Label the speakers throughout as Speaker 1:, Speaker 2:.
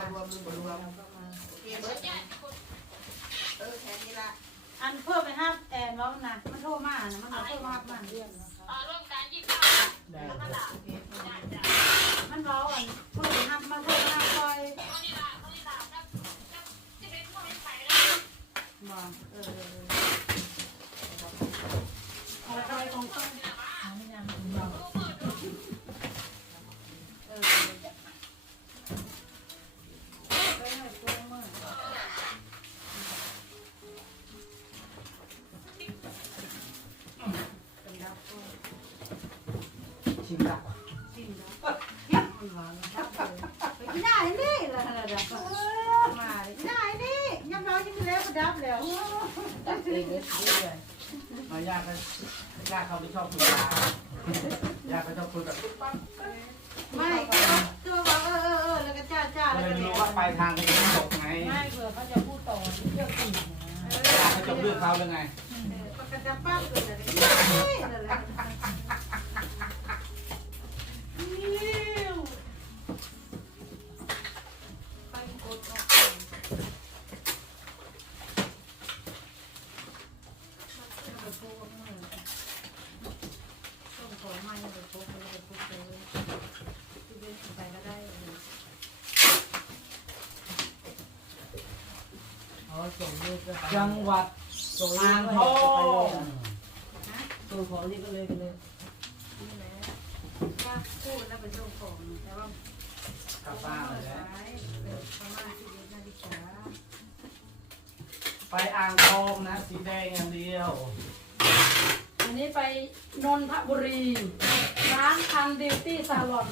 Speaker 1: ค่อยบ่ฮู้ว่ารวมหรือบ่รวมโอเคเบิดเออแค่นี้ละ
Speaker 2: อันเพิ่มไปห้าแอนว่ามันนะมันโทรมานะมันมาโทรมามันเรื่อง
Speaker 3: ได้
Speaker 1: โอเค
Speaker 2: มันร้อนเพิ่มไปห้ามันโทรมาคอยบอกเออเอาไปของต้นเออไปหน่อยตัวมือ
Speaker 3: ชิมละ
Speaker 2: จริงแล้วมันหวานแล้วไปกินได้นี่ละละละมาเลยกินได้นี่ยำร้อยกินแล้วก็ ดับแล้ว
Speaker 3: ตัดเองเลยมายากก็ยากเขาไม่ชอบคุยยายากก็ชอบคุยแบบปุ๊บปั๊บ
Speaker 2: ไม่ตัวบอกเออเออเออแล้วก็จ้าจ้า
Speaker 3: ก็
Speaker 2: แล้ว
Speaker 3: เลย
Speaker 2: ก็
Speaker 3: ไม่รู้ว่าปลายทางจะจบไง
Speaker 4: ไม่เผื่อเขาจะพูดต่อเรื่องอื่นนะ
Speaker 3: ยากก็จบเรื่องเขาเลยไง
Speaker 2: ปกติป้าเกิดอะไรนี่นั่นแหละไปกดออกส่งของมาเลยพกไปเลยพกไปเลยที่เล่นไปก็ได้เลย
Speaker 4: อ๋อส่งลูกก็ไป
Speaker 3: จังหวัด
Speaker 4: ส่งลู
Speaker 3: อ่ากง
Speaker 4: ก็
Speaker 3: ทอ
Speaker 4: ไปเลย
Speaker 3: ง
Speaker 4: ส่งของนี่ก็เลยไปเลย
Speaker 2: นี่แหละว่าพูดแล้วไปส่งของแต่ว่าก
Speaker 3: ลับบ้านเลยนะ
Speaker 2: ประมาณสิบเอ็ดนาฬิกา
Speaker 3: ไปอ่างทองนะ สีแดงอย่างเดียว
Speaker 4: อันนี้ไปนนทบุรี ร้านคันดิวตี้ซาลอน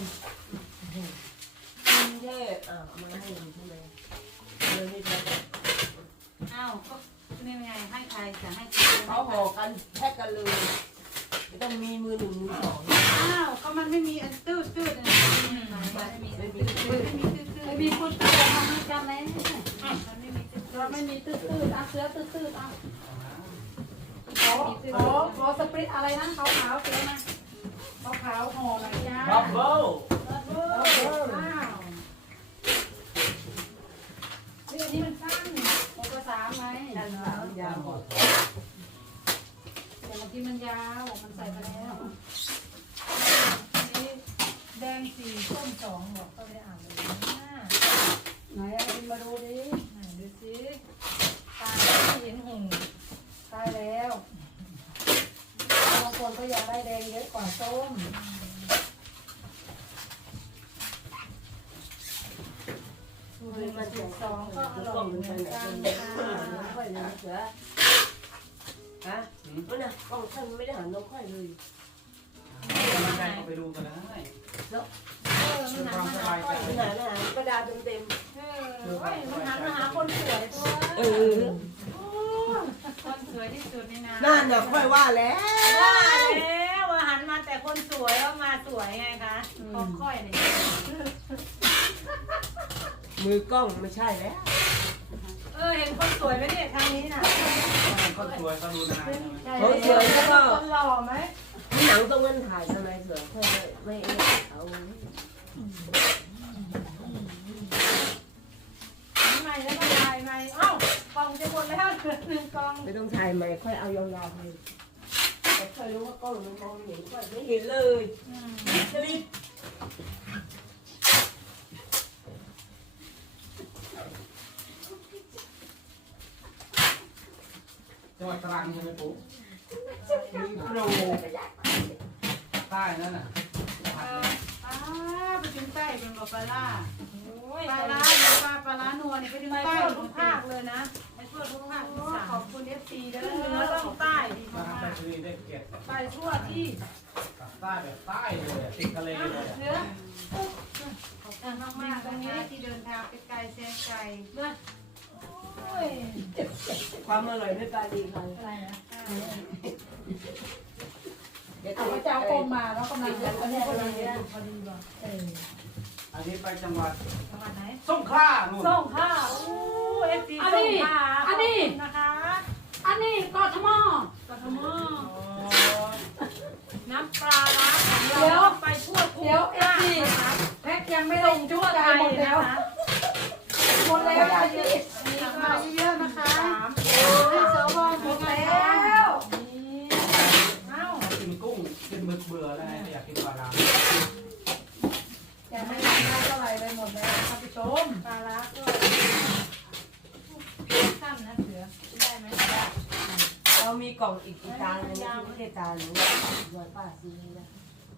Speaker 5: กรุงเทพอ่าเอามาให้หนูใช่ไหมเลยนี่ครับ
Speaker 2: อ้าวก็ไม่ไงให้ใครจะให้ใคร
Speaker 5: เขาห่อกันแพ็กกันเลยไม่ต้องมีมือหนึ่งมือสอง
Speaker 2: อ้าวก็มันไม่มีอันตื้อตื้อนะมันไม่มีไม่มีไม่มีตื้อตื้อ
Speaker 4: ไม่มีคนตามมาให้กันแล้ว
Speaker 2: มันไม่มีตื้อตื้อ
Speaker 4: เราไม่มีตื้อๆอะเสือตื้อๆอะขอขอขอสปริตอะไรนะขาวขาวๆเสือมาขาวขาวๆห่อหน่อยจ้า
Speaker 3: บับเบิ้ล
Speaker 4: ว้าวนี่อันนี้มัน สั้นหมไง
Speaker 5: ด้านสามยาวหมด
Speaker 4: แต่บางทีมันยาวมันใส่ไปแล้วนี่แดงสี่ส้มสองบอกก็ได้อ่านเลยนะไหนเอาไปมาดูดิไหนดูสิตายไม่เห็นหุ่นตายแล้วบางคนก็อยากได้แดงเยอะกว่าส้ม
Speaker 5: มัน
Speaker 4: สิ
Speaker 5: จะ
Speaker 4: บสองก็อ
Speaker 5: มัน
Speaker 4: ร่อ
Speaker 5: ยง
Speaker 4: เห
Speaker 5: มื
Speaker 4: อนกัน
Speaker 5: สือฮะมันน่ะกล้องท่านไม่ได้หันน้องค่อยเลย
Speaker 3: ไม่ใช่ก็ไปดูกันเลย
Speaker 4: เออมันหันมาหาค่อย
Speaker 5: มันหาไม่หากระดาษเต็ม
Speaker 4: เออเว้ยมันหันมาหาคนสวยตัว
Speaker 5: ๆเออ
Speaker 2: คนสวยที่สุดในนา
Speaker 5: นั่นน่ะค่อยว่าแล้ว
Speaker 2: ว่าแล้วว่าหันมาแต่คนสวยว่ามาสวยไงคะของค่อยเนี่ย
Speaker 5: มือกล้องไม่ใช่แล้ว
Speaker 2: เออเห็น คนสวยไหมเนี่ยทางนี้น่ะ
Speaker 3: ก็สวยก็ดูนาน
Speaker 5: เขาเสือแล้วก็
Speaker 2: คนหล่อไหม
Speaker 5: ที่หนังต้องเงินถ่ายทนายเสือค่อยไม่ไม่เอา
Speaker 2: ใหม่แล้วก็ลายใหม่เอ้ากล่องจะหมดแล้วเหลือหนึ่งกล่อง
Speaker 5: ไม่ต้องถ่ายใหม่ค่อยเอายาวๆไปแต่ค่อยรู้ว่ากล้องมันมองเห็นค่อยไม่เห็นเลยสลิป
Speaker 3: จั วัดตรังใช่ไหมปุ๊
Speaker 5: มีโปร
Speaker 3: ใต้นั่นน่ะ
Speaker 2: เออป้าไปถึงใต้เป็นบอกปลาล่า
Speaker 4: โอ้ย
Speaker 2: ปลา
Speaker 4: ไป
Speaker 2: ล่า
Speaker 4: แล้ว
Speaker 2: ปลาปลาล่านัวนี่ไปถึง
Speaker 4: ไป
Speaker 2: ใต้
Speaker 4: ทั่ว
Speaker 2: ทุ
Speaker 4: ทุ
Speaker 2: ก
Speaker 4: ก
Speaker 2: ภา
Speaker 4: ภา
Speaker 2: ค
Speaker 4: คเลยนะ
Speaker 2: ไปทั่วทุกภาคอีสานขอบคุณเอซีเด้อเหนือล่องใต้ดี
Speaker 3: มาทำไป
Speaker 2: มาก
Speaker 3: คือได้เกียรติ
Speaker 2: ๆไปทั่วที่
Speaker 3: ใต้แบบใต้เลยอะติดทะเลเลยอะ
Speaker 2: เหนือขอบคุณมากๆตรงนี้
Speaker 4: ที่เดินทางไปไกลแสนไกล
Speaker 2: เด้อโอ้ย
Speaker 5: ความอร่อยด้วยการดีค่ะ
Speaker 2: อะไรนะ
Speaker 5: เดี๋ยว
Speaker 2: เอาพระเจ้าอมมาแล้วกำลังจะอันนี้พอดีนะพอดีบ่เออ
Speaker 3: อันนี้ไปจังหวัด
Speaker 2: จังหวัดไหน
Speaker 3: สงขลานู่น
Speaker 2: ส่งข้าวโอ้เอฟซีส่งข้าวขบคุณนะคะ
Speaker 5: อันนี้กทม
Speaker 2: กทมน้ำปลาร้าของเราไปทั่วทุกภาคนะคะ
Speaker 4: แพ็คยังไม่
Speaker 2: ส่
Speaker 4: ล
Speaker 2: ง
Speaker 4: ง
Speaker 2: ทั่
Speaker 4: ทั่
Speaker 2: ว
Speaker 4: ว
Speaker 2: ไท
Speaker 4: ไท
Speaker 2: ย
Speaker 4: ยหมด
Speaker 2: แล้
Speaker 4: แล้วว
Speaker 2: นะ
Speaker 4: หมดแล้วอันนี้
Speaker 2: อันนี้
Speaker 4: มา
Speaker 2: ก็
Speaker 4: เยอะๆนะคะ
Speaker 2: สาม
Speaker 4: ให้สวหมดแล้ว
Speaker 2: นี่เอ้า
Speaker 3: กินกุ้งกินห มึกเบื่อแล้วไงอยากกินปลาดาว
Speaker 4: ยังไม่ได้เท่าไหร่เลยหมดแล้วท่านผู้ชม
Speaker 2: ปลาร้าก็สั้นนะเสือได้ไหม
Speaker 5: เรามีกล่องอีกอีกจานหนึงที่ไม่ใช่จานหรือว่าป้าซื้อนะ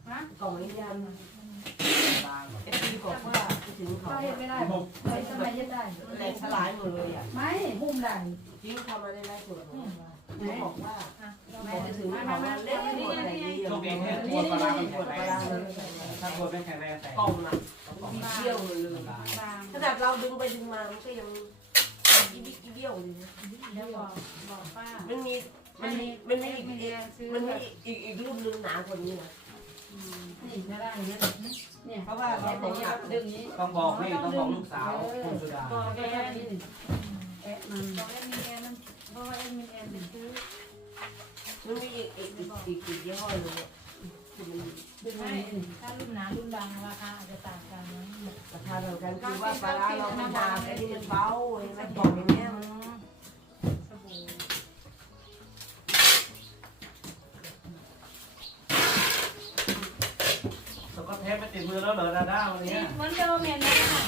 Speaker 2: ฮะ
Speaker 5: กล่องนี้ยำ
Speaker 3: บางแบบ
Speaker 5: เอฟซีบอกว่าถึงเขา
Speaker 4: ป้าเห็นไม่ได้
Speaker 3: หมก
Speaker 4: ไม่ทำไมเห็นได้
Speaker 5: แตกสลายหมดเลยอะ
Speaker 4: ไม่หุ้มได้
Speaker 5: ยิ่งทำมาได้ไล่ส่วนของ เขาบอกว่าแม่จะถึงเขาเล่นหมดอะไรดี
Speaker 3: โชคดีแค่ตัวปลาดาวมันปวดแรงถ้าปวดไม่แข็งแรงแต่
Speaker 5: กล่องอะมีเบี้ยวเลยเลย
Speaker 2: บาง
Speaker 5: ขนาดเราดึงไปดึงมามันก็ยังอีบิอีเบี้ยวเลยนะ
Speaker 2: แล้วบอกบอกป้า
Speaker 5: มันมีมันมีมันมีอีกอีกมันมีอีกอีกรุ่นนึงหนากว่านี้นะ
Speaker 4: นี่ไม่ได้เนี่ยเนี่ย
Speaker 5: เพราะว่าเราต้องหัก
Speaker 4: ดึงนี้
Speaker 3: ต้องบอกนี่ต้องบอกลูกสาวคุณสุดา
Speaker 2: บอกแอน
Speaker 4: แอะมัน
Speaker 2: บอกแอนมีแอนนั่นเพราะว่าแอนมีแอนถึงซื้อ
Speaker 5: มันมีอีกอีกอีกอีกอีกยี่ห้อหนึงเนี่ยคือมัน
Speaker 4: ดึง
Speaker 2: ไม่ถ้ารุ่นหนารุ่นบางราคาอาจจะต่างกันนะ
Speaker 5: ราคาเท่ากันคือว่าปลาร้าเราไม่นานไอ้นี่มันเบาไอ้มันกล่องอย่างเนี้ยมัน
Speaker 2: สบู่
Speaker 3: สก็เทปไปติดมือแล้วเหรอดาด้าวัน
Speaker 2: นี้ เหมือนเดิมเห็นไหมค่ะ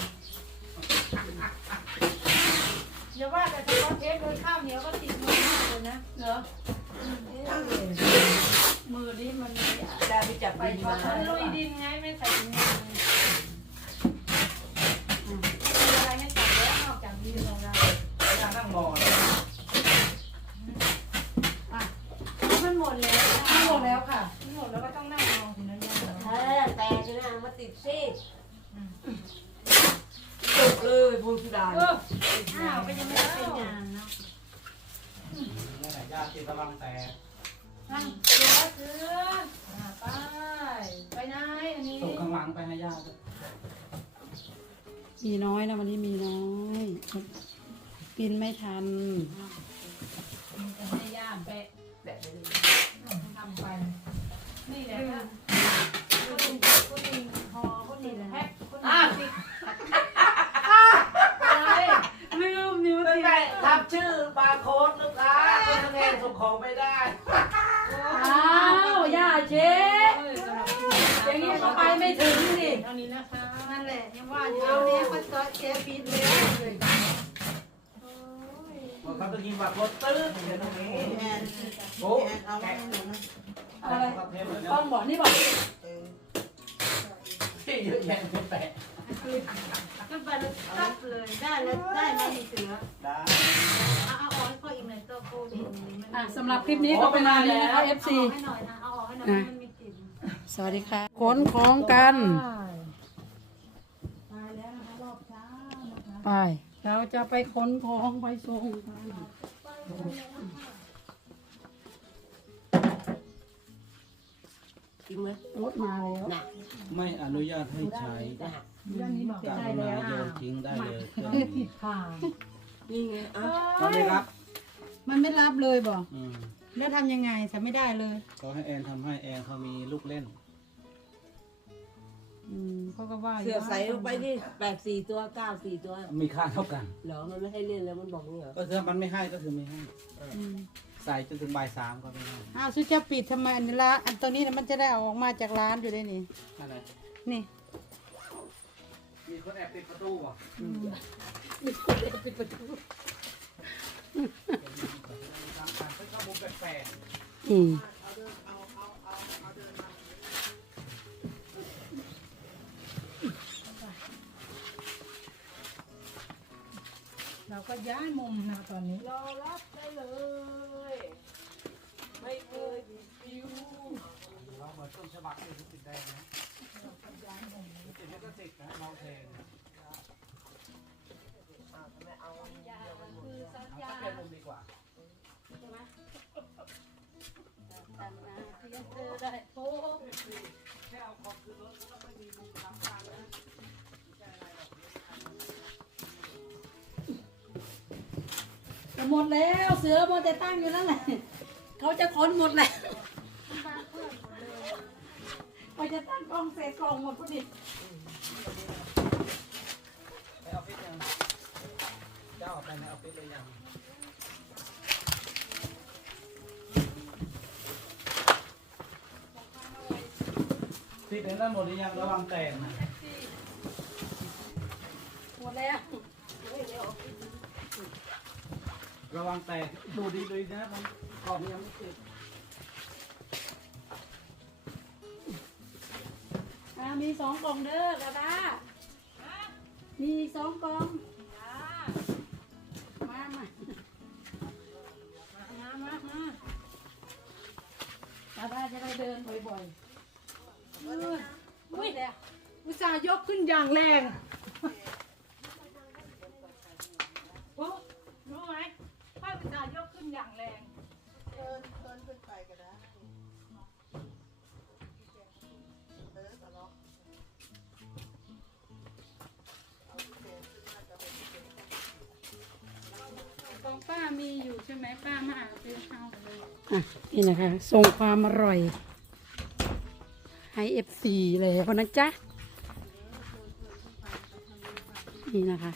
Speaker 2: อย่าว่าแต่เฉพาะเทปเลยข้าวเหนียวก็ติดมือมากเลยนะเหรอ
Speaker 4: มือนี้มัน
Speaker 5: ได้ไปจับไปมา
Speaker 2: มันลุยดินไงไม่ใส่ถุงมือมีอะไรไม่จับแล้วนอกจากดินของเรา
Speaker 3: ดานั่งมอง
Speaker 4: มันหมดแล้วมันหมดแล้วค่ะ
Speaker 2: ทั้งหมดแล้วก็ต้องนั่งมองถึงนั้นยัง
Speaker 5: เออแต่ชนะมาติดสิจบเลยพงสุดา
Speaker 2: เอออ้าวก็ยังไม่ได้เป็นงานเนาะ
Speaker 3: นี่แหละญาติตะวังแต่
Speaker 2: นั่งเสือเสืออ่าไปไปไหนอันนี้
Speaker 3: ส่งข้างหลังไปให้ญาติ
Speaker 4: มีน้อยนะวันนี้มีน้อยกินไม่ทัน
Speaker 2: จะให้ย่ามไป
Speaker 5: แบบนี้
Speaker 2: ทำไป นี่แหละค่ะคนหนึ่งคนหนึ่งห่อคนหนึ่งแพ็คคนหนึ่งติดอะไร
Speaker 4: ลืมนิ้ว
Speaker 3: ตั้ง
Speaker 4: ติ
Speaker 3: แต่ทับชื่อบาร์โค้ดลูกค้าคุณคะแนนส่งของไม่ได้
Speaker 4: อ้าวย่าเจ๊
Speaker 2: เออสำหรับที่
Speaker 4: อย่างนี้ก็ไปไม่ถึงดิ
Speaker 2: เท่านี้นะคะ
Speaker 4: นั่นแหละยังว่าอยู่เอาเนี้ยก็ซอยเจ๊ปิดเลย
Speaker 3: บอกเขาต้องยิงบาร์โค้ดตื้อเดี๋ยวตรงนี้
Speaker 1: แอน
Speaker 3: โอ้
Speaker 1: แอนเอาไว้ให้หนูนะ
Speaker 4: อะไร
Speaker 3: เทปเลย
Speaker 4: ป้องบอกนี่บอก
Speaker 1: เออ
Speaker 3: ที่เยอะแยะไม่แปะ
Speaker 4: ขึ้นไปแล้วตับเลยได้แล้วได้ไหมนี่เสือ
Speaker 3: ได้
Speaker 2: เอาเอาออกให้พ่ออีกหน่อยตัวโควิดมัน
Speaker 4: อะสำหรับคลิปนี้ก็ประมาณนี้นะคะ FC
Speaker 2: เอาออกให้หน่อยนะเอาออกให้หน่อยมันมีกลิ่น
Speaker 4: สวัสดีค่ะขนของกัน
Speaker 2: ตายแล้วนะคะรอบเช้านะคะ
Speaker 4: ไป เราจะไปขนของไปส่งกัน
Speaker 5: จริงไหม
Speaker 4: รถมาแล้ว
Speaker 5: น่ะ
Speaker 6: ไม่อนุญาตให้ใช้
Speaker 5: น่ะ
Speaker 2: เรื่องนี้บอก
Speaker 6: ก
Speaker 2: ได้
Speaker 6: รุ
Speaker 2: แล้
Speaker 6: ณาวโยนทิ้งได้เลยเครื่อง
Speaker 2: เออ
Speaker 6: นี้
Speaker 2: ผิดค่ะ
Speaker 5: นี่ไงอะ
Speaker 3: ตอนนี้ครับ
Speaker 4: มันไม่รับเลยบอก
Speaker 6: อืม
Speaker 4: แล้วทำยังไงฉันไม่ได้เลย
Speaker 6: ก็ให้แอนทำให้แอนเขามีลูกเล่น
Speaker 4: อืมเขาก็ว่า
Speaker 5: เสือใส่ลงไปนี่แปดสี่ตัวเก้าสี่ตัว
Speaker 6: มีค่าเท่ากัน
Speaker 5: เหรอมันไม่ให้เล่นแล้วมันบอกนี่เหรอ
Speaker 6: ก็คือมันไม่ให้ก็คือไม่ให้
Speaker 4: อืม
Speaker 6: ใส่จนถึงบ่ายสามก็ไม่ให้
Speaker 4: อ้าวซุจะปิดทำไมอันนี้ละอันตัวนี้เนี่ยมันจะได้เอาออกมาจากร้านอยู่ได้นี่
Speaker 6: อะไร
Speaker 4: นี่
Speaker 3: มีคนแอบปิดประตูอะ
Speaker 4: ปิดประตู
Speaker 3: เป็นข้อมูลแปลก
Speaker 4: อืม
Speaker 2: เราก็ย้ายมุมนะตอน เอายา
Speaker 7: คือาเอาสัมุมดีกว่าหมดแจะ
Speaker 4: หมดแล้วเสือมันจะตั้งอยู่นั่นแหละเขาจะค้นหมดแล้ว เขาจะตั้งกองเศษกองหมดพอดี
Speaker 3: ไปออฟฟิศยังเจ้าออกไปในออฟฟิศเลยยังติดในนั้นหมดหรือยังระวังแตกนะ
Speaker 4: หมดแล้ว
Speaker 3: ระวังแตกดูดีดูดีนะมันกล่องยังไม่ติด
Speaker 4: มีสองกล่องเด้อกระดามีอีกสองกล่องมามา
Speaker 2: มามามา
Speaker 4: กระดาจะได้เดินบ่อยๆเอออุ้ยแล้ว
Speaker 2: อุตส่าห์ยกขึ้นอย่างแรงโอ้รู้ไหมป้าอุตส่าห์ยกขึ้นอย่างแรง
Speaker 1: เดินเดินขึ้นไปก็ได้
Speaker 2: ใช่ไหมป้ามาเอาไปเอาเลย
Speaker 4: อะนี่นะคะ ส่งความอร่อย ให้เอฟซีเลยคนนะจ๊ะ นี่นะคะ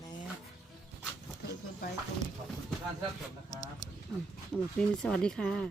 Speaker 1: แล้วเดินขึ้นไปตรง
Speaker 3: ขอบคุณทุกท่านที่รับชมนะครับ
Speaker 4: อืมสำหรับคลิปนี้สวัสดีค่ะ